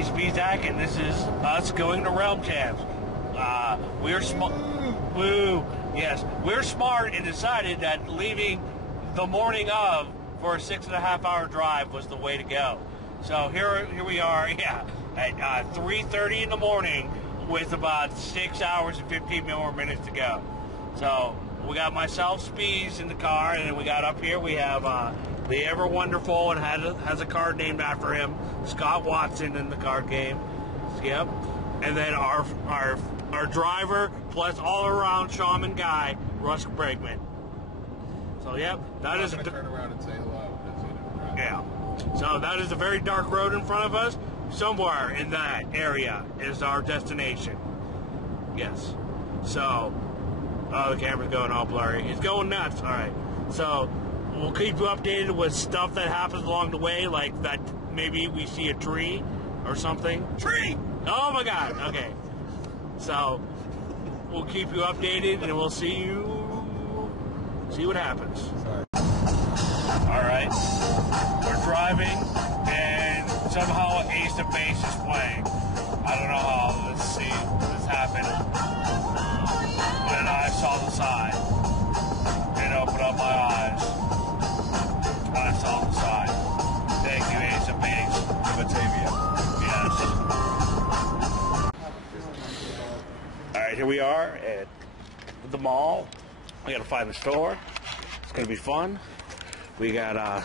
Speez, and this is us going to Realm Champs. We're smart. Woo! Yes, we're smart and decided that leaving the morning of for a 6.5-hour drive was the way to go. So here we are, at 3:30 in the morning with about 6 hours and 15 more minutes to go. So we got myself, Speez, in the car, and then we got up here. We have the ever wonderful and has a card named after him, Scott Watson, in the card game. Yep. And then our driver plus all around shaman guy, Russ Bregman. So yep, that is a turn around and say hello. Yeah. So that is a very dark road in front of us. Somewhere in that area is our destination. Yes. So, oh, the camera's going all blurry. It's going nuts. All right. So we'll keep you updated with stuff that happens along the way, like that maybe we see a tree or something. Tree! Oh my God. Okay. So we'll keep you updated, and we'll see what happens. Sorry. All right. We're driving, and somehow Ace of Base is playing. I don't know how. Let's see. This happened. And I saw the sign. It opened up my eyes. I saw the sign. Thank you, Ace of Base. Batavia. Yes. All right, here we are at the mall. We gotta find the store. It's gonna be fun. We got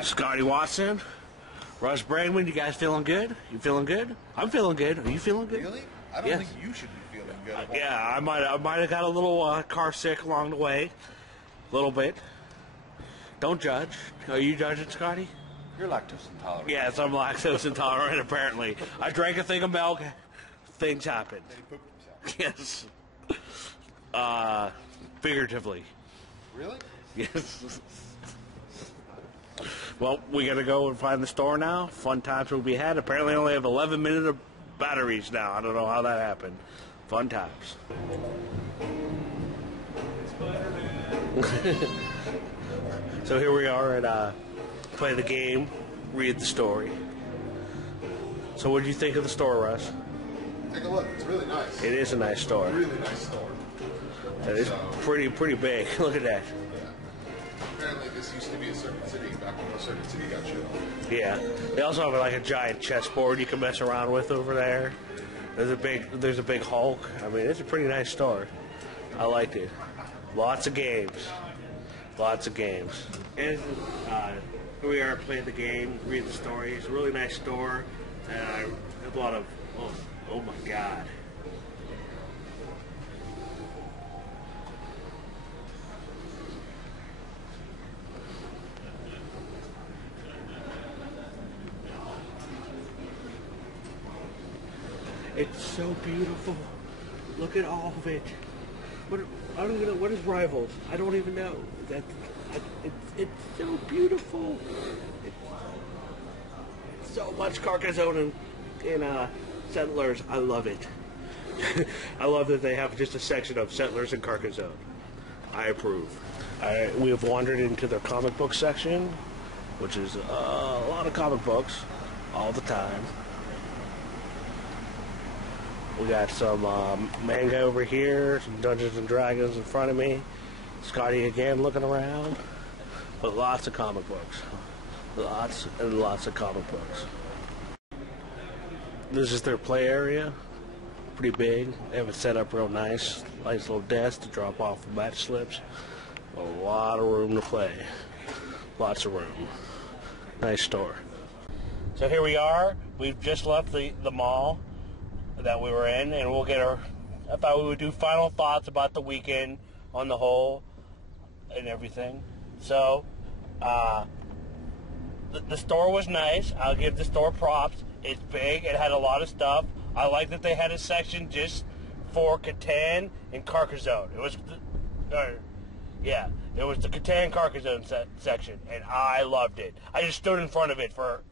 Scotty Watson, Russ Bregman. You guys feeling good? You feeling good? I'm feeling good. Are you feeling good? Really? I don't think you should be feeling good. Yeah, I might have got a little car sick along the way, a little bit. Don't judge. Are you judging, Scotty? You're lactose intolerant. Yes, I'm lactose intolerant. Apparently, I drank a thing of milk. Things happened. He pooped himself. Yes. Figuratively. Really? Yes. Well, we gotta go and find the store now. Fun times will be had. Apparently, I only have 11 minutes of batteries now. I don't know how that happened. Fun times. So here we are at play the game, read the story. So, what did you think of the store, Russ? Take a look. It's really nice. It is a nice store. Really nice store. It is pretty big. Look at that. Yeah. Apparently, this used to be a Circuit City back when the Circuit City got shut off. Yeah. They also have like a giant chessboard you can mess around with over there. There's a big Hulk. I mean, it's a pretty nice store. I liked it. Lots of games. Lots of games. And here we are playing the game, read the story. It's a really nice store. And I have a lot of oh my God. It's so beautiful. Look at all of it. I don't even know what is Rivals. I don't even know. It's so beautiful. It's so much Carcassonne in Settlers. I love it. I love that they have just a section of Settlers and Carcassonne. I approve. We have wandered into their comic book section, which is a lot of comic books all the time. We got some manga over here, some Dungeons and Dragons in front of me. Scotty again looking around. But lots of comic books. Lots and lots of comic books. This is their play area. Pretty big. They have it set up real nice. Nice little desk to drop off the match slips. A lot of room to play. Lots of room. Nice store. So here we are. We've just left the mall that we were in, and we'll get I thought we would do final thoughts about the weekend on the whole and everything. So, the store was nice. I'll give the store props. It's big. It had a lot of stuff. I like that they had a section just for Catan and Carcassonne. It was, it was the Catan Carcassonne section, and I loved it. I just stood in front of it for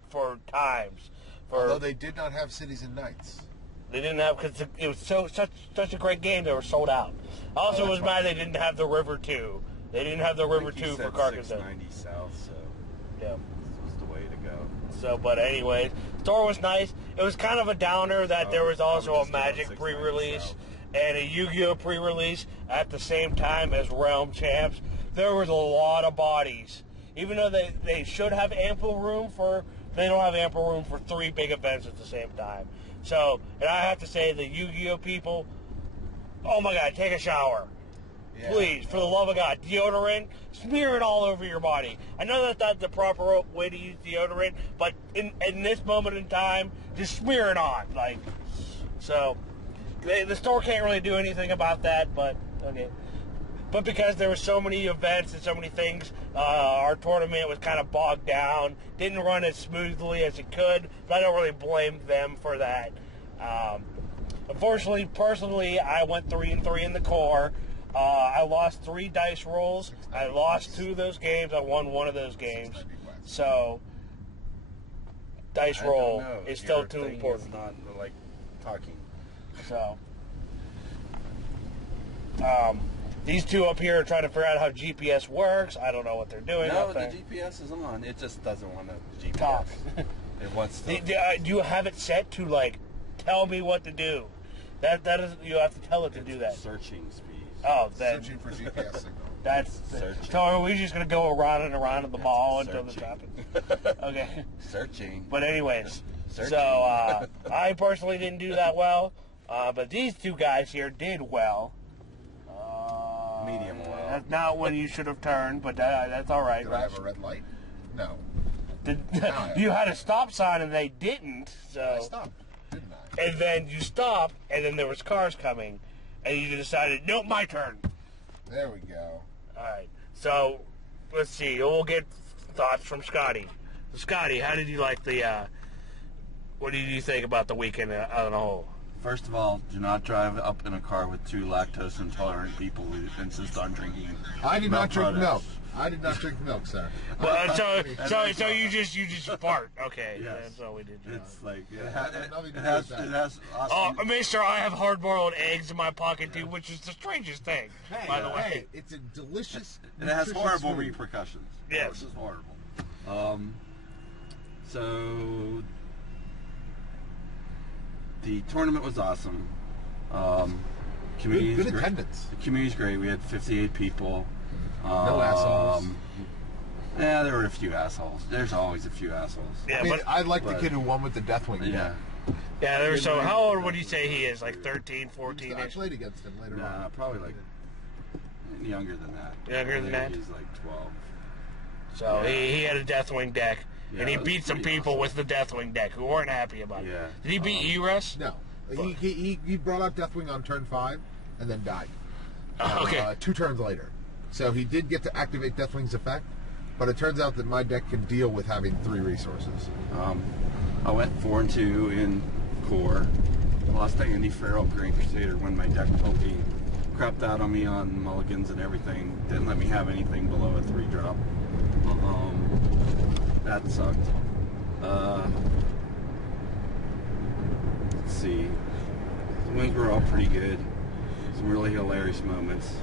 times. Although they did not have Cities and Nights. They didn't have, because it was such a great game, they were sold out. Also, was mad they didn't have the River 2. They didn't have the River 2 for Carcassonne. 690 South, so yeah, this was the way to go. So, but anyways, Store was nice. It was kind of a downer that there was also a Magic pre-release and a Yu-Gi-Oh pre-release at the same time as Realm Champs. There was a lot of bodies. Even though they should have ample room for, they don't have ample room for 3 big events at the same time. So, and I have to say, the Yu-Gi-Oh people, oh my God, take a shower. Yeah. Please, for the love of God, deodorant, smear it all over your body. I know that's not the proper way to use deodorant, but in this moment in time, just smear it on. Like, so, the store can't really do anything about that, but, okay. But because there were so many events and so many things, our tournament was kind of bogged down, didn't run as smoothly as it could, but I don't really blame them for that. Unfortunately, personally, I went 3-3 in the core. I lost 3 dice rolls. I lost 2 of those games. I won 1 of those games. So, dice roll is still too important. Not like talking. So, these 2 up here are trying to figure out how GPS works. I don't know what they're doing. No, the GPS is on. It just doesn't want to GPS. Talk. It wants to. Do you have it set to like tell me what to do? That is, you have to tell it to do that. Searching speed. Oh, searching for GPS signal. That's so. Are we just gonna go around and around in the mall until this happens? Okay. Searching. But anyways, so I personally didn't do that well, but these 2 guys here did well. Medium well. That's not when you should have turned, but that's all right. Did I have a red light? No. You had a stop sign and they didn't. So I stopped, didn't I? And then you stopped, and then there was cars coming, and you decided, nope, my turn. There we go. All right. So let's see. We'll get thoughts from Scotty. Scotty, how did you like the? What did you think about the weekend on a whole? First of all, do not drive up in a car with 2 lactose intolerant people who insist on drinking. I did not drink milk. I did not drink milk, sir. Well, so you just fart. Okay, yes. That's all we did. It's like it has. Oh, mister, I have hard-boiled eggs in my pocket too, which is the strangest thing. Hey, by the way, hey, it's a delicious. It has horrible repercussions. Yes, this is horrible. So the tournament was awesome. Good attendance. The community's great. We had 58 people. No assholes. Yeah, there were a few assholes. There's always a few assholes. Yeah, I mean, I like the kid who won with the Deathwing. Yeah. Yeah, there was so. How old would you say he is? Like 13, 14? I played against him later on. Probably like younger than that. Younger than that? He's like 12. So he had a Deathwing deck, and he beat some people with the Deathwing deck who weren't happy about it. Yeah. Did he beat you, Russ? No. He brought out Deathwing on turn 5 and then died. Okay. 2 turns later. So he did get to activate Deathwing's effect, but it turns out that my deck can deal with having 3 resources. I went 4-2 in core. Lost to Andy Farrell, Grand Crusader, when my deck totally crapped out on me on mulligans and everything. Didn't let me have anything below a 3-drop. That sucked. Let's see. The wins were all pretty good. Some really hilarious moments.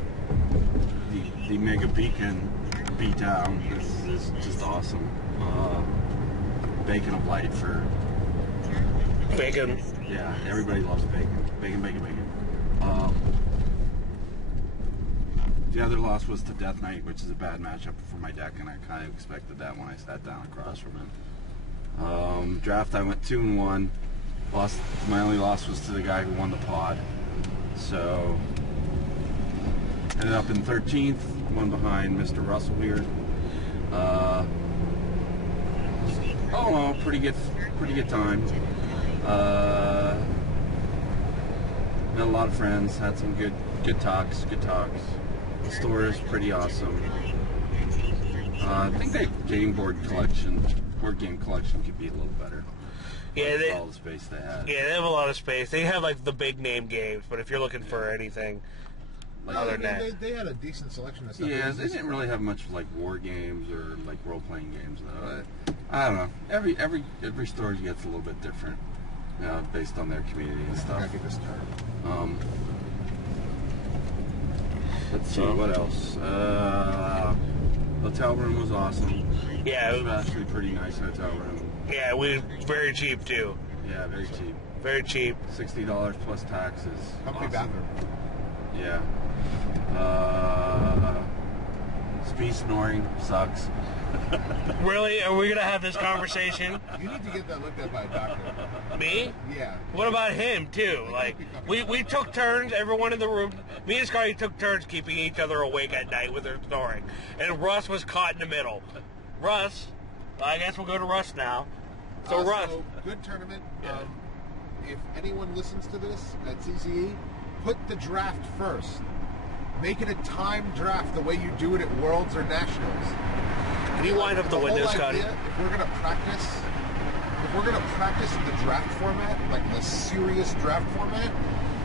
The Mega Beacon beatdown is just awesome. Bacon of light for bacon. Yeah, everybody loves bacon. Bacon, bacon, bacon. The other loss was to Death Knight, which is a bad matchup for my deck, and I kind of expected that when I sat down across from him. Draft, I went 2-1. Lost. My only loss was to the guy who won the pod. So ended up in 13th, one behind Mr. Russell here. Oh well, pretty good time. Met a lot of friends, had some good talks. The store is pretty awesome. I think the board game collection could be a little better. Yeah, all the space they have. Yeah, they have a lot of space. They have like the big name games, but if you're looking for anything other than that, they had a decent selection of stuff. Yeah, they didn't really have much like war games or like role playing games though. I don't know. Every store gets a little bit different, based on their community and stuff. Let's see what else. Hotel room was awesome. Yeah, it was actually a pretty nice hotel room. Yeah, very cheap too. Yeah, very cheap. Very cheap. $60 plus taxes. Comfy bathroom. Yeah. Speez snoring sucks. Really? Are we gonna have this conversation? You need to get that looked at by a doctor. Me? Yeah. What about him too? Like we took turns, everyone in the room. Me and Scotty took turns keeping each other awake at night with her snoring, and Russ was caught in the middle. Russ, I guess we'll go to Russ now. So Russ, good tournament. Yeah. If anyone listens to this at CCE, put the draft first. Make it a timed draft the way you do it at Worlds or Nationals. can you wind up the window, Scotty? If we're gonna practice in the draft format, like the serious draft format,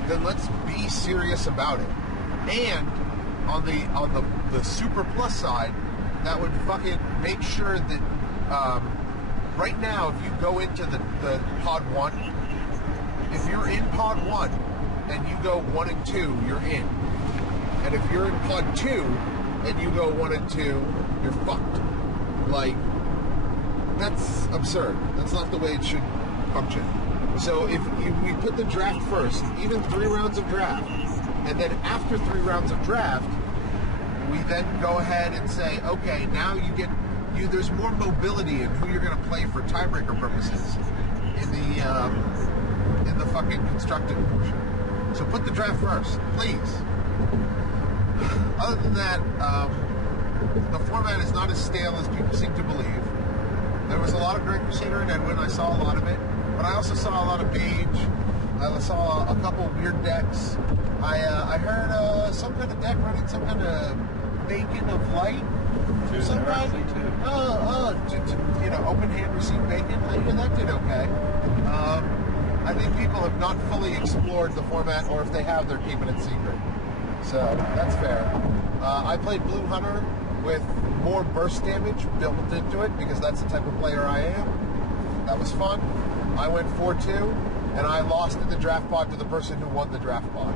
then let's be serious about it. And on the super plus side, that would fucking make sure that right now, if you go into the pod 1, if you're in pod 1 and you go 1 and 2, you're in. And if you're in pod 2 and you go 1 and 2, you're fucked. Like, that's absurd. That's not the way it should function. So if we put the draft first, even 3 rounds of draft, and then after 3 rounds of draft, we then go ahead and say, okay, now there's more mobility in who you're going to play for tiebreaker purposes in the fucking constructed portion. So put the draft first, please. Other than that, the format is not as stale as people seem to believe. There was a lot of Great Crusader and Edwin. I saw a lot of it, but I also saw a lot of Page. I saw a couple weird decks. I heard some kind of deck running some kind of Bacon of Light. Some kind, open hand receive Bacon. I hear that did okay. I think people have not fully explored the format, or if they have, they're keeping it secret. So that's fair. I played Blue Hunter with more burst damage built into it because that's the type of player I am. That was fun. I went 4-2, and I lost in the draft pod to the person who won the draft pod.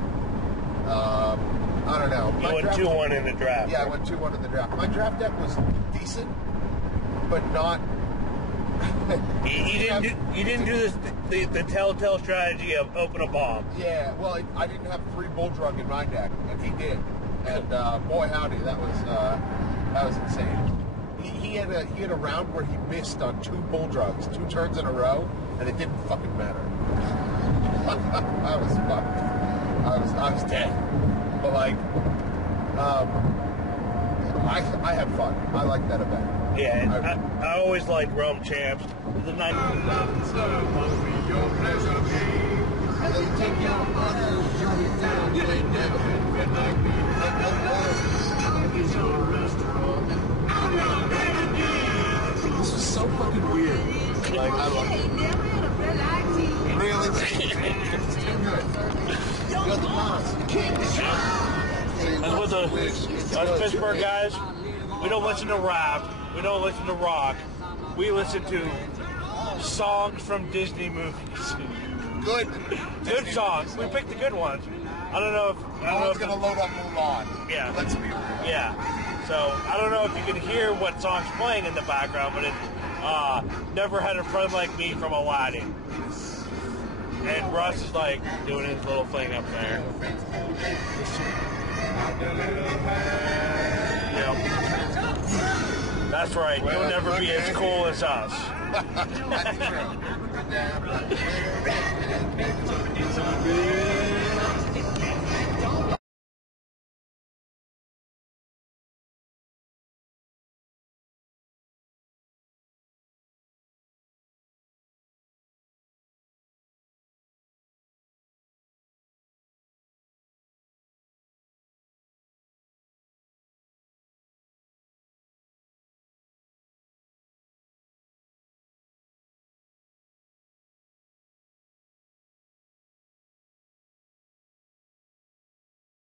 I don't know. You went 2-1 in the draft. Yeah, I went 2-1 in the draft. My draft deck was decent, but not... You didn't do the telltale strategy of open a bomb. Yeah, well, I didn't have 3 Bull Drug in my deck, and he did. And boy howdy, that was insane. He had a round where he missed on 2 Bull Drugs, 2 turns in a row, and it didn't fucking matter. I was fucked. I was dead. But like, I had fun. I liked that event. Yeah, I always liked Realm Champs. The night. This was so fucking weird. Like, I love it. Really? It's too good. You got the boss. That's what us Pittsburgh guys, we don't listen to rap, we don't listen to rock, we listen to songs from Disney movies. Good songs. We picked the good ones. I don't know if gonna load up Mulan. Yeah. Let's be real. Yeah. So I don't know if you can hear what song's playing in the background, but it's Never Had a Friend Like Me from Aladdin. And Russ is like doing his little thing up there. Yep. That's right. You'll never be as cool as us. That's true.